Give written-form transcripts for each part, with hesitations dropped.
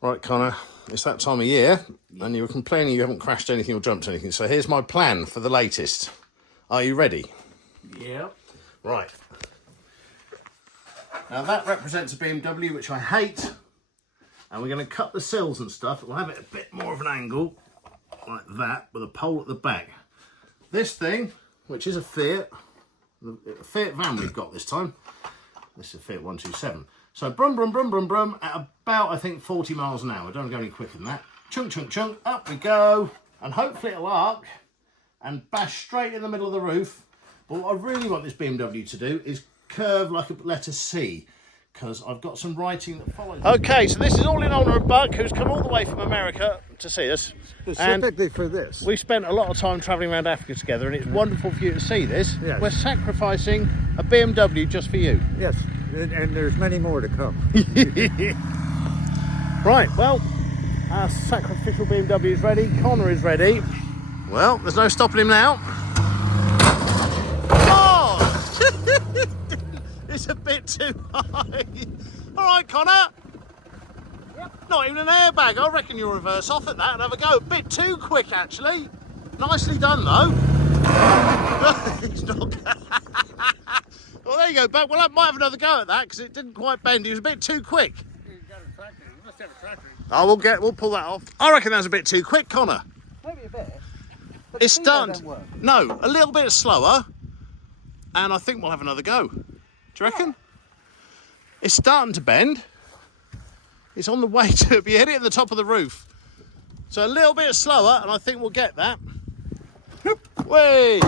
Right, Connor, it's that time of year, and you were complaining you haven't crashed anything or jumped anything. So here's my plan for the latest. Are you ready? Yeah. Right. Now that represents a BMW, which I hate. And we're going to cut the sills and stuff. We'll have it a bit more of an angle, like that, with a pole at the back. This thing, which is a Fiat, the Fiat van we've got this time. This is a Fiat 127. So brum, brum, brum, brum, brum, at about, I think, 40 miles an hour. Don't go any quicker than that. Chunk, chunk, chunk, up we go. And hopefully it'll arc and bash straight in the middle of the roof. But what I really want this BMW to do is curve like a letter C, because I've got some writing that follows. Okay, so this is all in honour of Buck, who's come all the way from America to see us. Specifically for this. We spent a lot of time travelling around Africa together, and it's wonderful for you to see this. Yes. We're sacrificing a BMW just for you. Yes, and there's many more to come. Right, well, our sacrificial BMW is ready. Connor is ready. Well, there's no stopping him now. Oh! It's a bit too high. All right, Connor. Yep. Not even an airbag. I reckon you'll reverse off at that and have a go. A bit too quick, actually. Nicely done, though. It's not. Well, there you go, Buck. Well, I might have another go at that because it didn't quite bend. He was a bit too quick. You must have a tractor. Oh, we'll pull that off. I reckon that was a bit too quick, Connor. Maybe a bit. But It's done. No, a little bit slower, and I think we'll have another go. Do you reckon? It's starting to bend. It's on the way to be hitting at the top of the roof. So a little bit slower, and I think we'll get that. Way.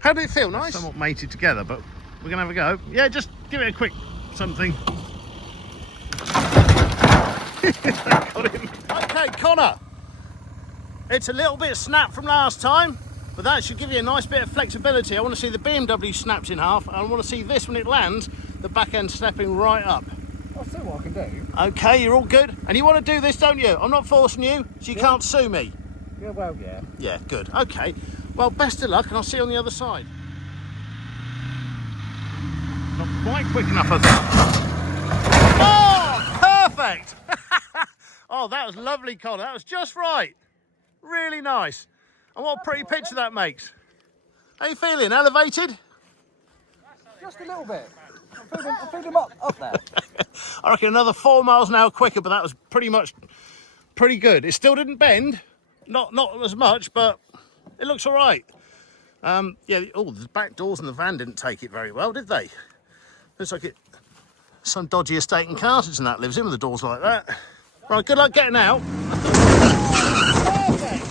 How did it feel? Nice? Somewhat mated together, but we're going to have a go. Yeah, just give it a quick something. Got him. Okay, Connor. It's a little bit snapped from last time, but that should give you a nice bit of flexibility. I want to see the BMW snapped in half, and I want to see this when it lands, the back end snapping right up. I'll see what I can do. Okay, you're all good. And you want to do this, don't you? I'm not forcing you, so you can't sue me. Yeah, well, yeah. Yeah, good. Okay. Well, best of luck, and I'll see you on the other side. Not quite quick enough, I think. Oh, perfect! Oh, that was lovely, Connor. That was just right. Really nice. And what a pretty picture that makes. How you feeling? Elevated? Just a little bit. I'm feeling up there. I reckon another 4 miles an hour quicker, but that was pretty good. It still didn't bend. Not as much, but it looks all right. Yeah, the back doors in the van didn't take it very well, did they? Looks like some dodgy estate in Carters and that lives in with the doors like that. Right, good luck getting out. Perfect.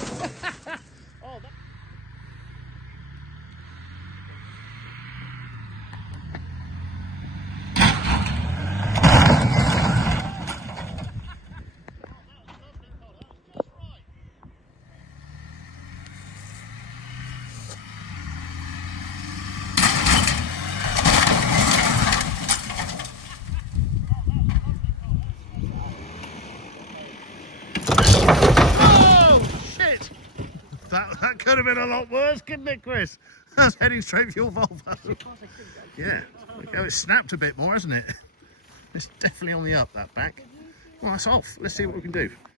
That could have been a lot worse, couldn't it, Chris? That's heading straight for your Volvo. Yeah, it snapped a bit more, hasn't it? It's definitely on the up, that back. Well, that's off. Let's see what we can do.